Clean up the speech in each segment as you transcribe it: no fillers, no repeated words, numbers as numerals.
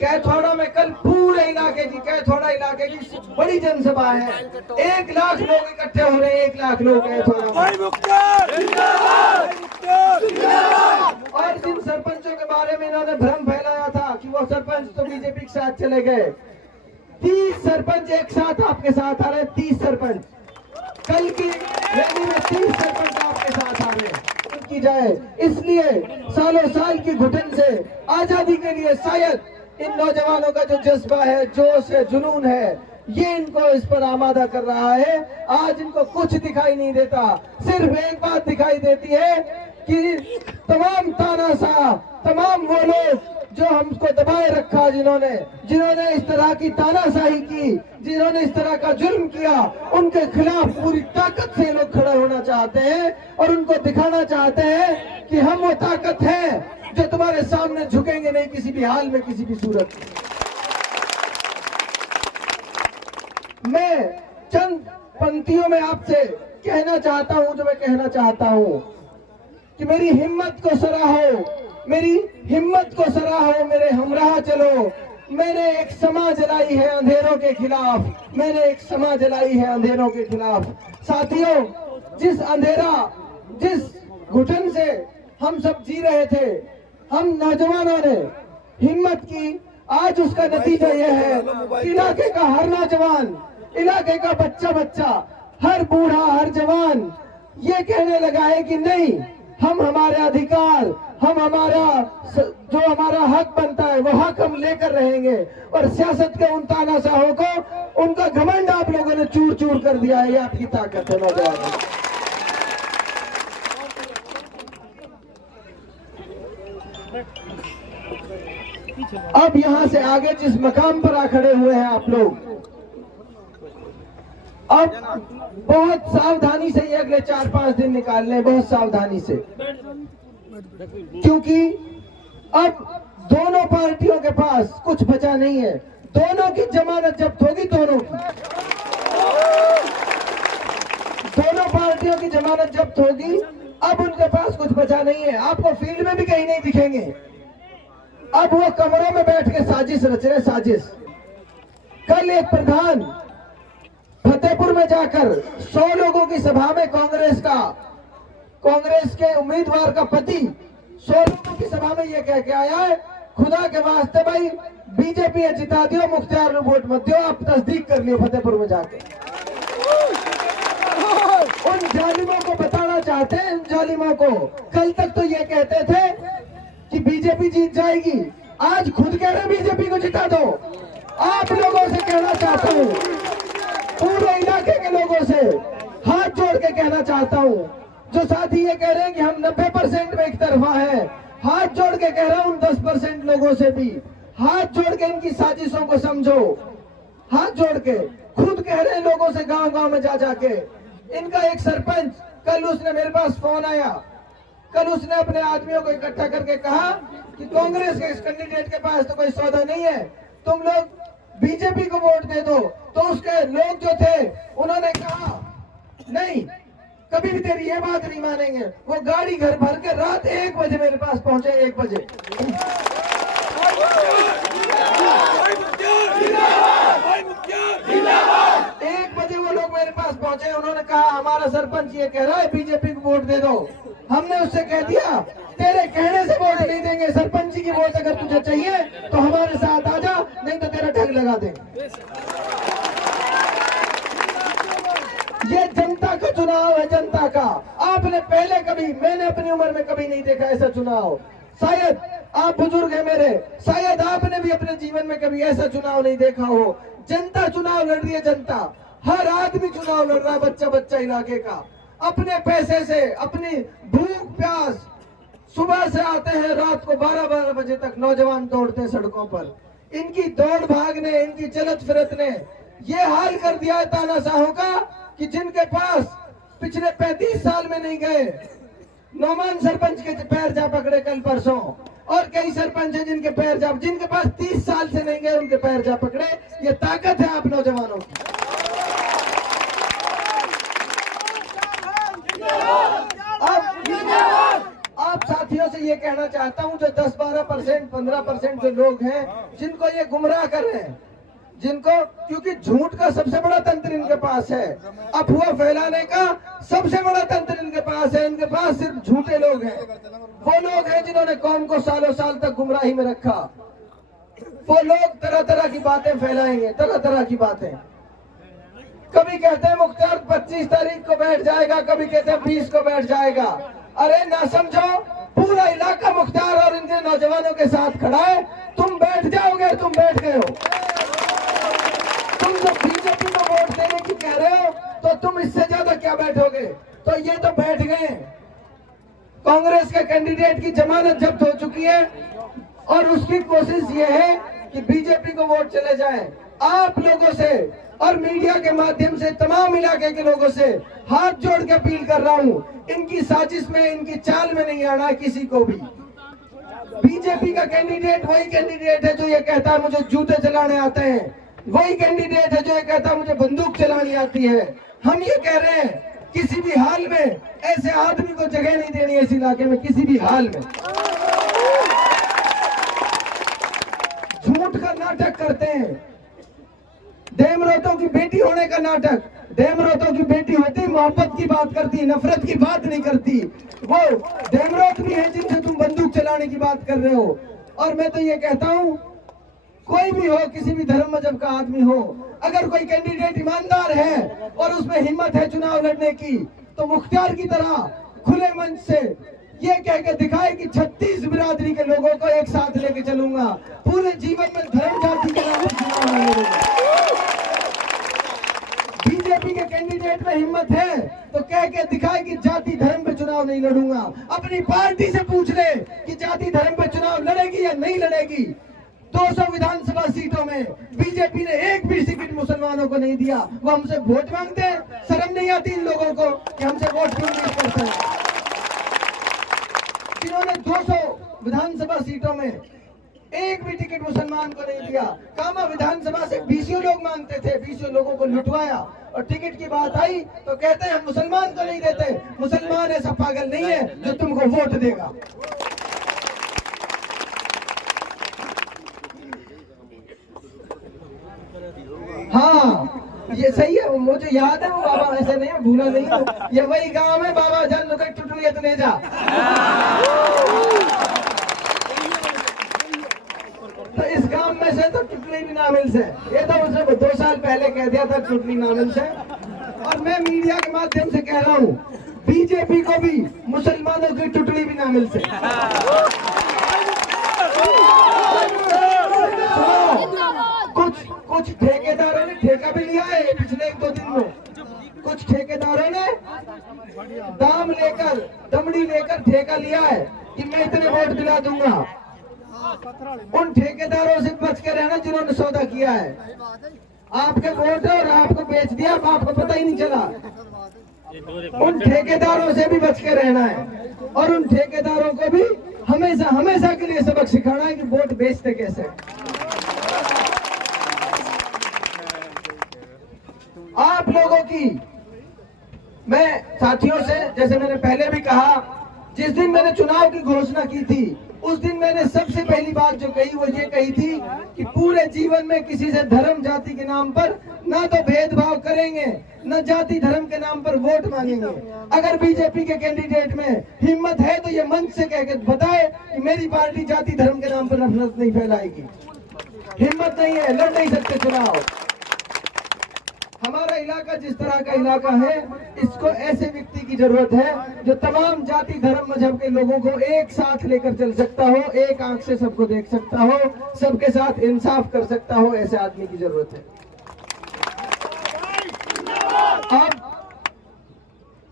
कैथोड़ा में कल पूरे इलाके की, कैथोड़ा इलाके की बड़ी जनसभा है। 1 लाख लोग इकट्ठे हो रहे हैं, 1 लाख लोग कैथोड़ा। और जिन सरपंचों के बारे में इन्होंने भ्रम फैलाया था कि वो सरपंच तो बीजेपी के साथ चले गए, 30 सरपंच एक साथ आपके साथ आ रहे हैं। 30 सरपंच कल की रैली में 30 सरपंच आपके साथ आ रहे हैं की जाए। इसलिए सालों साल की घुटन से आजादी के लिए शायद इन नौजवानों का जो जज्बा है, जोश है, जुनून है, ये इनको इस पर आमादा कर रहा है। आज इनको कुछ दिखाई नहीं देता, सिर्फ एक बात दिखाई देती है कि तमाम तानाशाह, तमाम वो लोग जो हमको दबाए रखा, जिन्होंने इस तरह की तानाशाही की, जिन्होंने इस तरह का जुल्म किया, उनके खिलाफ पूरी ताकत से लोग खड़े होना चाहते हैं और उनको दिखाना चाहते हैं कि हम वो ताकत है जो तुम्हारे सामने झुकेंगे नहीं किसी भी हाल में, किसी भी सूरत में। मैं चंद पंक्तियों में आपसे कहना चाहता हूं जो मैं कहना चाहता हूं कि मेरी हिम्मत को सराहो, मेरी हिम्मत को सराहो, मेरे हमराह चलो। मैंने एक समा जलाई है अंधेरों के खिलाफ, मैंने एक समा जलाई है अंधेरों के खिलाफ। साथियों, जिस घुटन से हम सब जी रहे थे, हम नौजवानों ने हिम्मत की, आज उसका नतीजा यह है इलाके का हर नौजवान, इलाके का बच्चा, हर बूढ़ा, हर जवान ये कहने लगा है कि नहीं, हम हमारे अधिकार, हम जो हमारा हक बनता है वो हक हम लेकर रहेंगे। और सियासत के उन तानाशाहों को, उनका घमंड आप लोगों ने चूर चूर कर दिया है। ये आपकी ताकत है नौजवानों। अब यहां से आगे जिस मकाम पर आ खड़े हुए हैं आप लोग, अब बहुत सावधानी से ये अगले 4-5 दिन निकाल लें, बहुत सावधानी से, क्योंकि अब दोनों पार्टियों के पास कुछ बचा नहीं है। दोनों की जमानत जब्त होगी, दोनों पार्टियों की जमानत जब्त होगी। अब उनके पास कुछ बचा नहीं है, आपको फील्ड में भी कहीं नहीं दिखेंगे। अब वो कमरों में बैठ के साजिश रच रहे, साजिश। कल एक प्रधान फतेहपुर में जाकर 100 लोगों की सभा में कांग्रेस के उम्मीदवार का पति 100 लोगों की सभा में ये कह के आया है, खुदा के वास्ते भाई बीजेपी जिता दियो, मुख्तियार वोट मत दियो। आप तस्दीक कर लियो फतेहपुर में जाके। उन जालिमों को बताना चाहते हैं, उन जालिमों को, कल तक तो ये कहते थे कि बीजेपी जीत जाएगी, आज खुद कह रहे बीजेपी को जिता दो। आप लोगों से कहना चाहता हूँ, पूरे इलाके के लोगों से हाथ जोड़ के कहना चाहता हूँ, जो साथी ये कह रहे हैं कि हम 90% में एक तरफा है, हाथ जोड़ के कह रहा हूँ उन 10% लोगों से भी हाथ जोड़ के इनकी साजिशों को समझो। हाथ जोड़ के खुद कह रहे हैं लोगों से, गांव-गांव में जा जाके। इनका एक सरपंच, कल उसने मेरे पास फोन आया, कल उसने अपने आदमियों को इकट्ठा करके कहा कि कांग्रेस के इस कैंडिडेट के पास तो कोई सौदा नहीं है, तुम लोग बीजेपी को वोट दे दो। तो उसके लोग जो थे उन्होंने कहा नहीं, कभी भी तेरी ये बात नहीं मानेंगे। वो गाड़ी घर भर के रात 1 बजे मेरे पास पहुंचे, 1 बजे। 1 बजे वो लोग मेरे पास पहुंचे, उन्होंने कहा हमारा सरपंच ये कह रहा है बीजेपी को वोट दे दो। हमने उससे कह दिया तेरे कहने से वोट नहीं देंगे, सरपंच की वोट अगर तुझे चाहिए तो हमारे साथ आ जा, नहीं तो तेरा ठग लगा देंगे। ये जनता का चुनाव है, जनता का। आपने पहले कभी, मैंने अपनी उम्र में कभी नहीं देखा ऐसा चुनाव। शायद आप बुजुर्ग हैं मेरे, शायद आपने भी अपने जीवन में कभी ऐसा चुनाव नहीं देखा हो। जनता चुनाव लड़ रही है, जनता, हर आदमी चुनाव लड़ रहा है, बच्चा इलाके का। अपने पैसे से, अपनी भूख प्यास, सुबह से आते हैं रात को 12-12 बजे तक नौजवान दौड़ते हैं सड़कों पर। इनकी दौड़ भाग ने, इनकी चलत फिरत ने ये हाल कर दिया है तानाशाहों का कि जिनके पास पिछले 35 साल में नहीं गए, नौमान सरपंच के पैर जा पकड़े कल परसों, और कई सरपंच हैं जिनके पास 30 साल से नहीं गए, उनके पैर जा पकड़े। ये ताकत है आप नौजवानों की। आप अब साथियों से ये कहना चाहता हूँ, जो 10-12%, 15% जो लोग हैं जिनको ये गुमराह कर रहे हैं, जिनको, क्योंकि झूठ का सबसे बड़ा तंत्र इनके पास है, अफवाह फैलाने का सबसे बड़ा तंत्र इनके पास है। इनके पास सिर्फ झूठे लोग हैं। वो लोग हैं जिन्होंने कौम को सालों साल तक गुमराही में रखा। वो लोग तरह तरह की बातें फैलाएंगे, तरह तरह की बातें। कभी कहते हैं मुख्तार 25 तारीख को बैठ जाएगा, कभी कहते हैं 20 को बैठ जाएगा। अरे ना समझो, पूरा इलाका मुख्तार और इनके नौजवानों के साथ खड़ा है। तुम बैठ जाओगे, तुम बैठ गए हो। तुम जो बीजेपी को वोट देने की कह रहे हो, तो तुम इससे ज्यादा क्या बैठोगे? तो ये तो बैठ गए। कांग्रेस के कैंडिडेट की जमानत जब्त हो चुकी है और उसकी कोशिश ये है कि बीजेपी को वोट चले जाए। आप लोगों से और मीडिया के माध्यम से तमाम इलाके के लोगों से हाथ जोड़ के अपील कर रहा हूँ, इनकी साजिश में, इनकी चाल में नहीं आना किसी को भी। बीजेपी का कैंडिडेट वही कैंडिडेट है जो ये कहता है मुझे जूते चलाने आते हैं, वही कैंडिडेट है जो ये कहता है मुझे बंदूक चलानी आती है। हम ये कह रहे हैं किसी भी हाल में ऐसे आदमी को जगह नहीं देनी है इस इलाके में, किसी भी हाल में। झूठ का नाटक करते हैं, देमरोतों की बेटी होने का नाटक। देमरोतों की बेटी होती, मोहब्बत की बात करती, नफरत की बात नहीं करती। वो देमरोत भी है जिनसे तुम बंदूक चलाने की बात कर रहे हो। और मैं तो ये कहता हूँ, कोई भी हो, किसी भी धर्म मजहब का आदमी हो, अगर कोई कैंडिडेट ईमानदार है और उसमें हिम्मत है चुनाव लड़ने की, तो मुख्तार की तरह खुले मंच से ये कह के दिखाए कि 36 बिरादरी के लोगों को एक साथ लेके चलूंगा, पूरे जीवन में धर्म जाति के नाम पर चुनाव नहीं लड़ूंगा। बीजेपी के कैंडिडेट में हिम्मत है तो कह के दिखाए कि जाति धर्म पे चुनाव नहीं लड़ूंगा। अपनी पार्टी से पूछ ले कि जाति धर्म पे चुनाव लड़ेगी या नहीं लड़ेगी। 200 विधानसभा सीटों में बीजेपी ने एक भी टिकट मुसलमानों को नहीं दिया। वो हमसे वोट मांगते हैं, शर्म नहीं आती इन लोगों को कि हमसे वोट क्यों नहीं करते हैं? जिन्होंने 200 विधानसभा सीटों में एक भी टिकट मुसलमान को नहीं दिया। कामा विधानसभा से 20 लोग मांगते थे, 20 लोगों को लुटवाया और टिकट की बात आई तो कहते हैं हम मुसलमान को नहीं देते। मुसलमान ऐसा पागल नहीं है जो तुमको वोट देगा। हाँ, ये सही है, मुझे याद है वो बाबा, ऐसे नहीं भूला नहीं हूँ। ये वही गांव है बाबा जान लो टुटली इतने जा। तो इस गांव में से तो टुटली भी नामिल से, ये तो मुझे 2 साल पहले कह दिया था टुटली नामिल से। और मैं मीडिया के माध्यम से कह रहा हूँ, बीजेपी को भी मुसलमानों की टुटली भी नामिल से। कुछ ठेकेदारों ने ठेका भी लिया है पिछले 1-2 दिन में। कुछ ठेकेदारों ने दाम लेकर, दमड़ी लेकर ठेका लिया है कि मैं इतने वोट दिला दूंगा। उन ठेकेदारों से बच के रहना जिन्होंने सौदा किया है। आपके वोट और आपको बेच दिया, आपको पता ही नहीं चला। उन ठेकेदारों से भी बच के रहना है और उन ठेकेदारों को भी हमेशा हमेशा के लिए सबक सिखाना है कि वोट बेचते कैसे। आप लोगों की, मैं साथियों से, जैसे मैंने पहले भी कहा, जिस दिन मैंने चुनाव की घोषणा की थी उस दिन मैंने सबसे पहली बात जो कही वो ये कही थी कि पूरे जीवन में किसी से धर्म जाति के नाम पर ना तो भेदभाव करेंगे, न जाति धर्म के नाम पर वोट मांगेंगे। अगर बीजेपी के कैंडिडेट में हिम्मत है तो ये मंच से कह के बताए कि मेरी पार्टी जाति धर्म के नाम पर नफरत नहीं फैलाएगी। हिम्मत नहीं है, लड़ नहीं सकते चुनाव। हमारा इलाका जिस तरह का इलाका है, इसको ऐसे व्यक्ति की जरूरत है जो तमाम जाति धर्म मजहब के लोगों को एक साथ लेकर चल सकता हो, एक आंख से सबको देख सकता हो, सबके साथ इंसाफ कर सकता हो। ऐसे आदमी की जरूरत है।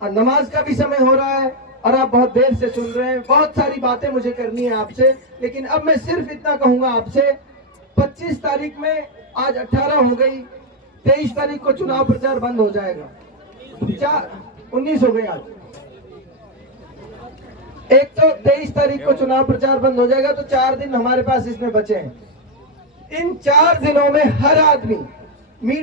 अब नमाज का भी समय हो रहा है और आप बहुत देर से सुन रहे हैं। बहुत सारी बातें मुझे करनी है आपसे, लेकिन अब मैं सिर्फ इतना कहूंगा आपसे, 25 तारीख में, आज 18 हो गई, 23 तारीख को चुनाव प्रचार बंद हो जाएगा। 19 हो गई आज। एक तो 23 तारीख को चुनाव प्रचार बंद हो जाएगा, तो 4 दिन हमारे पास इसमें बचे हैं। इन 4 दिनों में हर आदमी,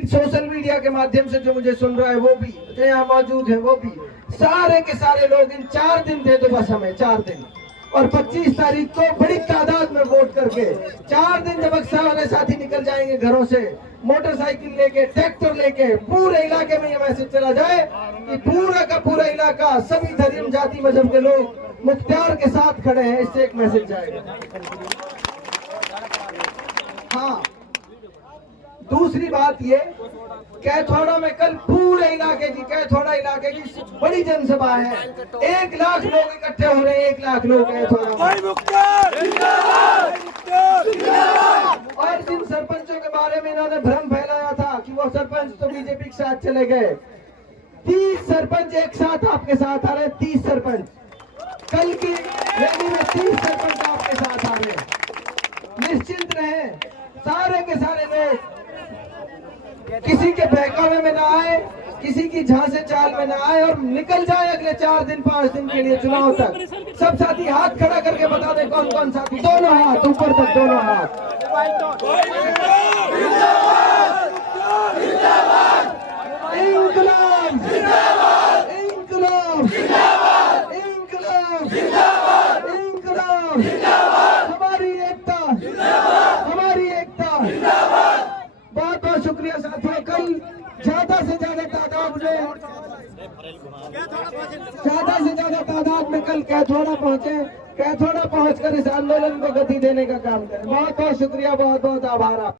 सोशल मीडिया के माध्यम से जो मुझे सुन रहा है वो भी, जो यहाँ मौजूद है वो भी, सारे के सारे लोग इन 4 दिन दे दो बस हमें, 4 दिन। और 25 तारीख को बड़ी तादाद में वोट करके 4 दिन जब हमारे साथी निकल जाएंगे घरों से मोटरसाइकिल लेके, ट्रैक्टर लेके, पूरे इलाके में ये मैसेज चला जाए कि पूरा का पूरा इलाका, सभी धर्म जाति मजहब के लोग मुख्तियार के साथ खड़े हैं। इससे एक मैसेज जाएगा। हाँ, दूसरी बात ये, कैथोड़ा में कल पूरे इलाके की, कैथोड़ा इलाके की बड़ी जनसभा है। 1 लाख लोग इकट्ठे हो रहे हैं, 1 लाख लोग कैथोड़ा में। और जिन सरपंचों के बारे में इन्होंने भ्रम फैलाया था कि वो सरपंच तो बीजेपी के साथ चले गए, 30 सरपंच एक साथ आपके साथ आ रहे। 30 सरपंच कल की रैली में 30 सरपंच आपके साथ आ रहे। निश्चिंत रहे, सारे के सारे लोग किसी के बहकावे में ना आए, किसी की झांसे चाल में ना आए और निकल जाए अगले 4 दिन 5 दिन के लिए चुनाव तक। सब साथी हाथ खड़ा करके बता दे कौन कौन साथी, दोनों हाथ ऊपर तक, दोनों हाथ। इंकलाब, इंकलाब, इंकलाब, इंकलाब, हमारी एकता, हमारी एकता। बहुत बहुत शुक्रिया साथियों। कल ज्यादा से ज्यादा तादाद में कल कैथोड़ा पहुंचे, कैथोड़ा पहुंचकर इस आंदोलन को गति देने का काम करें। बहुत बहुत शुक्रिया, बहुत बहुत आभार।